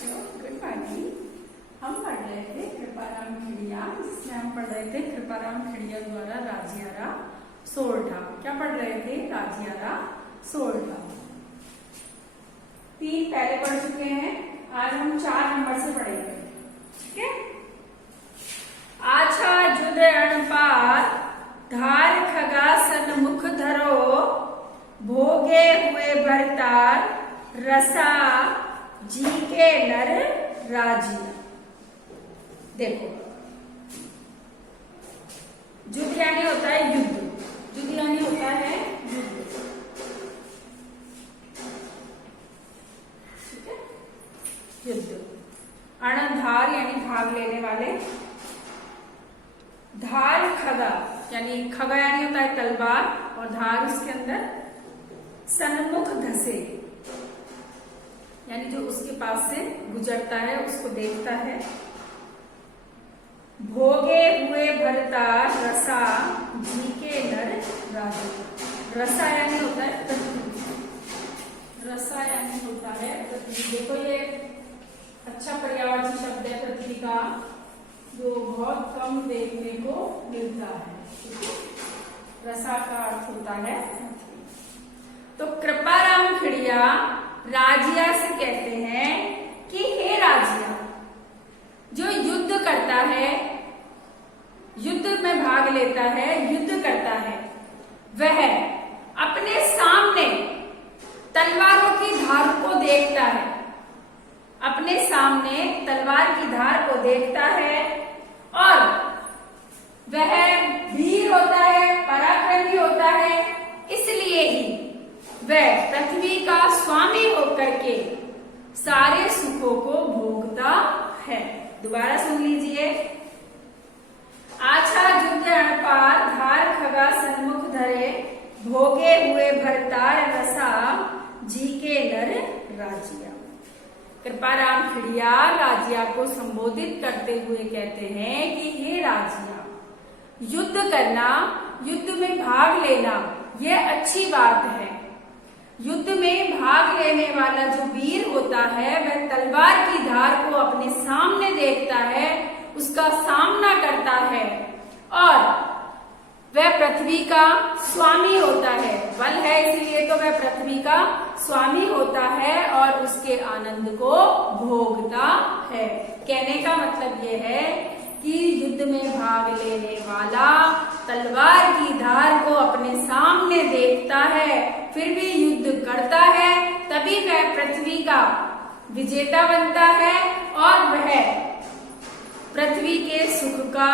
बच्चों, good morning. हम पढ़ रहे थे कृपाराम खेड़िया, जिसमें हम पढ़ रहे थे कृपाराम खेड़िया द्वारा राजियारा सोरठा। क्या पढ़ रहे थे? राजियारा सोरठा। 3 पहले पढ़ चुके हैं, आज हम 4 नंबर से पढ़ेंगे। ठीक है। आछा जुद अणपार धार खगा सन्मुख धरो, भोगे हुए भरतार रसा जी के नर राजिया। देखो, युद्ध यानी होता है युद्ध, युद्ध यानी होता है युद्ध। ठीक है। युद्ध। अणधार यानी भाग लेने वाले। धार खगा यानी खगा यानी होता है तलवार, और धार उसके अंदर सन्मुख धसे यानी जो उसके पास से गुजरता है उसको देखता है। भोगे हुए भरतार रसा जी के नर राजा। रसा यानी होता है पृथ्वी, रसा यानी होता है पृथ्वी। देखो, ये अच्छा पर्यायवाची शब्द है पृथ्वी का, जो बहुत कम देखने को मिलता है। रसा का अर्थ होता है पृथ्वी। तो कृपाराम खेड़िया राजिया से कहते हैं कि हे राजिया, जो युद्ध करता है, युद्ध में भाग लेता है, युद्ध करता है, वह अपने सामने तलवारों की धार को देखता है, अपने सामने तलवार की धार को देखता है, और वह वीर होता है, पराक्रमी होता है। इसलिए ही वह पृथ्वी का स्वामी होकर के सारे सुखों को भोगता है। दोबारा सुन लीजिए। आछा युद्ध अणपार धार खगा सन्मुख धरे, भोगे हुए भरतार रसा जी के नर राजिया। कृपाराम खेड़िया राजिया को संबोधित करते हुए कहते हैं कि हे राजिया, युद्ध करना, युद्ध में भाग लेना, यह अच्छी बात है। युद्ध में भाग लेने वाला जो वीर होता है, वह तलवार की धार को अपने सामने देखता है, उसका सामना करता है, और वह पृथ्वी का स्वामी होता है। बल है इसलिए तो वह पृथ्वी का स्वामी होता है और उसके आनंद को भोगता है। कहने का मतलब यह है कि युद्ध में भाग लेने वाला तलवार की धार को अपने सामने देखता है, फिर भी युद्ध करता है, तभी वह पृथ्वी का विजेता बनता है और वह पृथ्वी के सुख का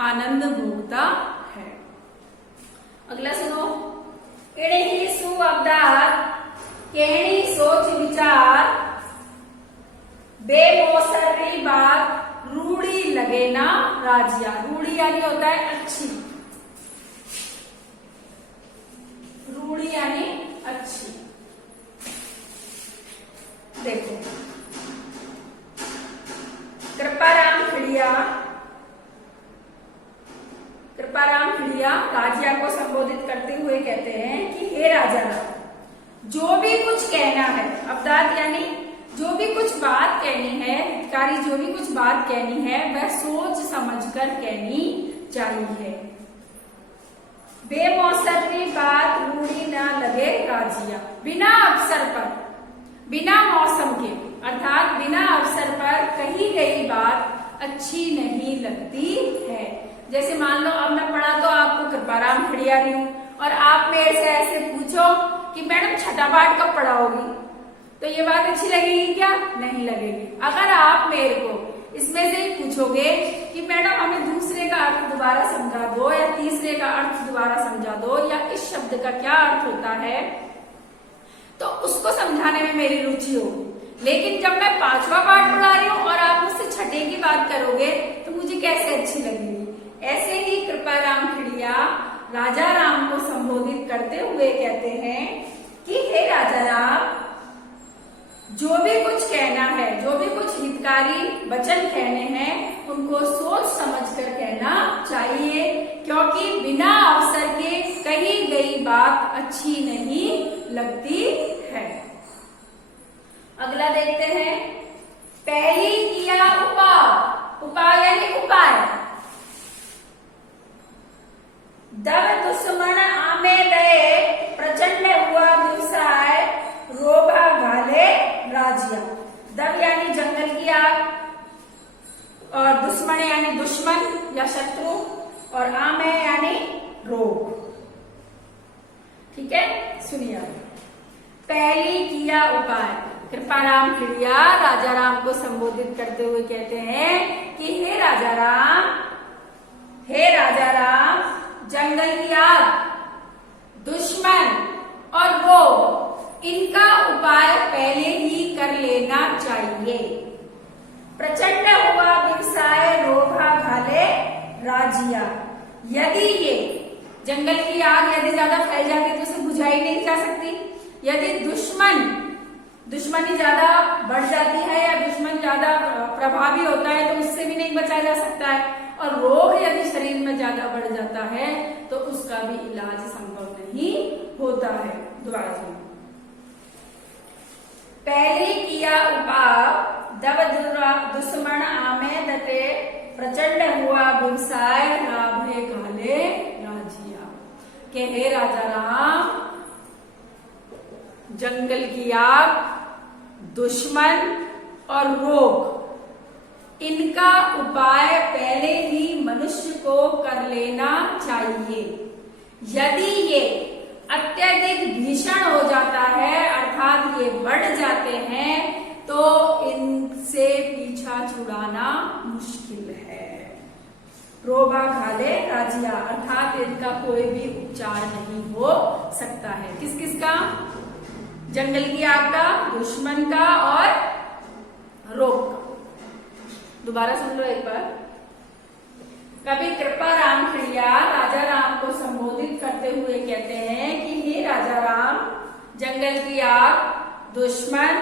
आनंद भोगता है। अगला सुनो। इड़ही सुअवदार कहनी सोच विचार, बेमोसरी बात रूढ़ी लगे ना राजिया। रूढ़ी यानी होता है अच्छी, रूढ़ी यानी अच्छी। देखो, कृपाराम खेड़िया राजिया को संबोधित करते हुए कहते हैं कि हे राजा, जो भी कुछ कहना है, अवदात यानी जो भी कुछ बात कहनी है, हितकारी जो भी कुछ बात कहनी है, वह सोच समझकर कहनी चाहिए। बेमौसरी बात रूढ़ी ना लगे राजिया। बिना अवसर पर, बिना मौसम के, अर्थात बिना अवसर पर कही गई बात अच्छी नहीं लगती है। जैसे मान लो, अब मैं पढ़ा तो आपको कृपाराम खेड़िया रही हूं, और आप मेरे से ऐसे पूछो कि मैडम छठा पाठ कब पढ़ाओगी, तो ये बात अच्छी लगेगी क्या? नहीं लगेगी। अगर आप मेरे को इसमें से ही पूछोगे कि मैडम हमें दूसरे का अर्थ दोबारा समझा दो, या तीसरे का अर्थ दोबारा समझा दो, या इस शब्द का क्या अर्थ होता है, तो उसको समझाने में मेरी रुचि होगी। लेकिन जब मैं 5वां पाठ पढ़ा रही हूँ और आप मुझसे छठे की बात करोगे तो मुझे कैसे अच्छी लगेगी। ऐसे ही कृपाराम खेड़िया राजा राम को संबोधित करते हुए कहते हैं कि हे राजा राम, जो भी कुछ कहना है, जो भी कुछ हितकारी वचन कहने हैं, उनको सोच समझकर कहना चाहिए, क्योंकि बिना अवसर के कही गई बात अच्छी नहीं लगती है। अगला देखते हैं। पहली किया उपाय, उपाय यानी उपाय। दब दुश्मन आमे दये, प्रचंड हुआ व्यवसाय, रोबा घाले राजिया। दब यानी जंगल की आग, और दुश्मन यानी दुश्मन या शत्रु, और आमे यानी रोग। ठीक है, सुनिए। पहली किया उपाय, कृपाराम खिड़िया राजा राम को संबोधित करते हुए कहते हैं कि हे राजा राम, हे राजा राम, जंगल की आग, दुश्मन और रोग, इनका उपाय पहले ही कर लेना चाहिए। प्रचंड हुआ व्यवसाय, रोभा घाले राजिया। यदि ये जंगल की आग यदि ज्यादा फैल जाती तो उसे बुझाई नहीं जा सकती। यदि दुश्मनी ज्यादा बढ़ जाती है या दुश्मन ज्यादा प्रभावी होता है तो उससे भी नहीं बचा जा सकता है। और रोग यदि शरीर में ज्यादा बढ़ जाता है तो उसका भी इलाज संभव नहीं होता है। दोबारा सुनो। पहले किया उपाय, दब दुश्मन आमे दते, प्रचंड हुआ व्यवसाय, राभे घाले राजिया। के हे राजा राम, जंगल की आग, दुश्मन और रोग, इनका उपाय पहले ही मनुष्य को कर लेना चाहिए। यदि ये अत्यधिक भीषण हो जाता है अर्थात ये बढ़ जाते हैं तो इनसे पीछा छुड़ाना मुश्किल है। रोबा घाले राजिया अर्थात इनका कोई भी उपचार नहीं हो सकता है। किस किस का? जंगल की आग का, दुश्मन का और रोग का। दोबारा सुन लो एक बार। कभी कृपाराम खिड़िया राजा राम को संबोधित करते हुए कहते हैं कि हे राजा राम, जंगल की आग, दुश्मन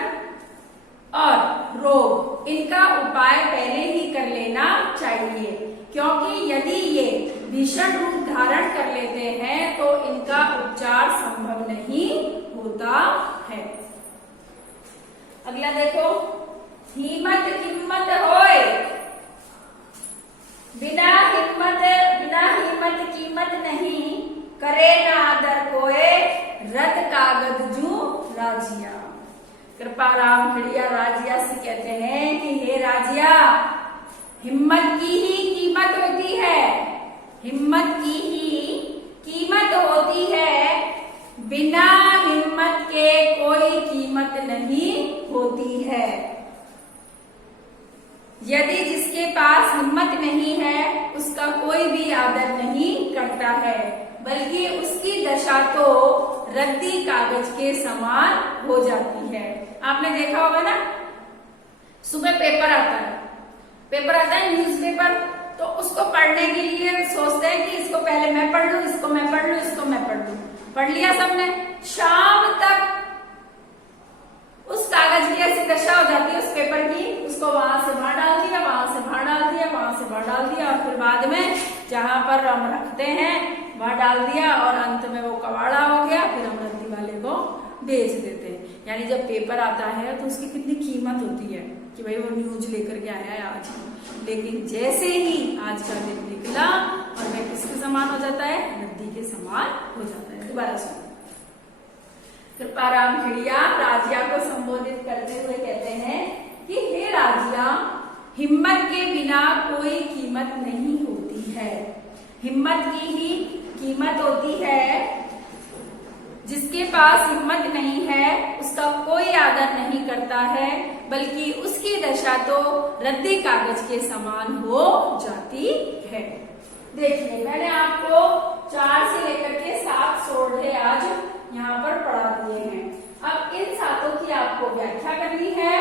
और रोग, इनका उपाय पहले ही कर लेना चाहिए, क्योंकि यदि ये भीषण रूप धारण कर लेते हैं तो इनका उपचार संभव नहीं होता है। अगला देखो। हिम्मत किम्मत होए, बिना हिम्मत कीमत नहीं, करे ना आदर कोए, रद कागज जू राजिया। कृपाराम खिड़िया राजिया से कहते हैं कि हे राजिया, हिम्मत की ही कीमत होती है, हिम्मत की ही कीमत होती है, बिना हिम्मत के कोई कीमत नहीं होती है। यदि जिसके पास हिम्मत नहीं है उसका कोई भी आदर नहीं करता है, बल्कि उसकी दशा तो रद्दी कागज के समान हो जाती है। आपने देखा होगा ना, सुबह पेपर आता है न्यूज़पेपर, तो उसको पढ़ने के लिए सोचते हैं कि इसको पहले मैं पढ़ लूं, इसको मैं पढ़ लूं, इसको मैं पढ़ लूं। पढ़ लिया सबने, शाम तक उस कागज की ऐसी दशा हो जाती है उस पेपर की, उसको वहां से वहां डाल दिया, वहां से वहां डाल दिया, वहां से वहां डाल दिया, और फिर बाद में जहां पर हम रखते हैं वहां डाल दिया, और अंत में वो कबाड़ा हो गया, फिर हम रद्दी वाले को बेच देते हैं। यानी जब पेपर आता है तो उसकी कितनी कीमत होती है कि भाई वो न्यूज लेकर के आया है आज, लेकिन जैसे ही आज का दिन निकला और वह किसके समान हो जाता है? रद्दी के समान हो जाता है। दोबारा सुनो। कृपाराम खिड़िया राजिया को संबोधित करते हुए कहते हैं कि हे राजिया, हिम्मत के बिना कोई कीमत नहीं होती है, हिम्मत की ही कीमत होती है। जिसके पास हिम्मत नहीं है उसका कोई आदर नहीं करता है, बल्कि उसकी दशा तो रद्दी कागज के समान हो जाती है। देखिए, मैंने आपको 4 से लेकर के 7 सोढ़े आज यहाँ पर पढ़ा दिए हैं। अब इन 7 की आपको व्याख्या करनी है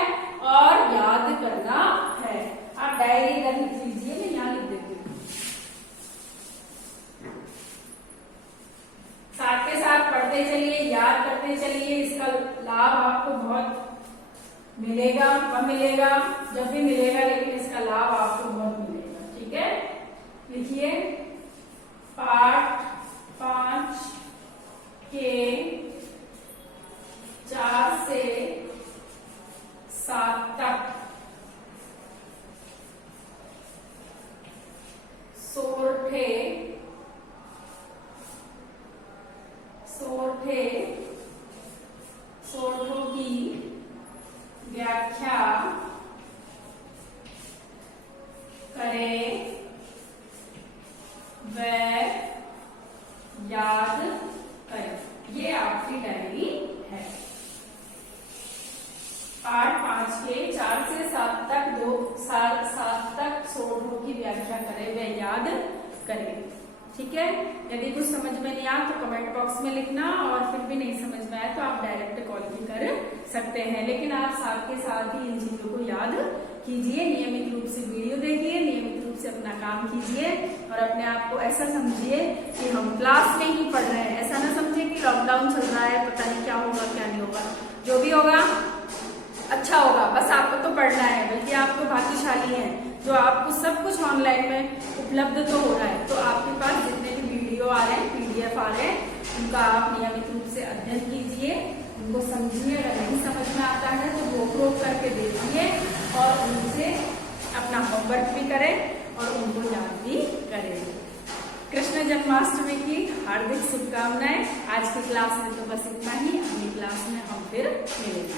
और याद करना है। आप डायरी लिख लीजिए, मैं यहाँ लिख देती हूँ। साथ के साथ पढ़ते चलिए, याद करते चलिए, इसका लाभ आपको बहुत मिलेगा। कब मिलेगा? जब भी मिलेगा, लेकिन इसका लाभ आपको बहुत मिलेगा। ठीक है, लिखिए। पाठ 5 के 4 से 7 तक सोरठों की व्याख्या करें व याद करें। ये आपकी डायरी है। पाठ 5 के 4 से 7 तक 7 तक सोरठों की व्याख्या करें व याद करें। ठीक है, यदि कुछ समझ में नहीं आया तो कमेंट बॉक्स में लिखना, और फिर भी नहीं समझ में आया तो आप डायरेक्ट कॉल भी कर सकते हैं। लेकिन आप साथ के साथ ही इन चीजों को याद कीजिए, नियमित रूप से वीडियो देखिए, नियमित रूप से अपना काम कीजिए, और अपने आप को ऐसा समझिए कि हम क्लास में ही पढ़ रहे हैं। ऐसा ना समझिए कि लॉकडाउन चल रहा है, पता नहीं क्या होगा क्या नहीं होगा। जो भी होगा अच्छा होगा, बस आपको तो पढ़ना है। बल्कि आप तो भाग्यशाली हैं जो आपको सब कुछ ऑनलाइन में उपलब्ध तो हो रहा है। तो आपके पास जितने भी वीडियो आ रहे हैं, पीडीएफ आ रहे हैं, उनका आप नियमित रूप से अध्ययन कीजिए, उनको समझिए। अगर नहीं समझ में आता है तो रोक रोक करके देखिए, और उनसे अपना होमवर्क भी करें और उनको याद भी करें। कृष्ण जन्माष्टमी की हार्दिक शुभकामनाएं। आज की क्लास में तो बस इतना ही, अगली क्लास में हम फिर मिलेंगे।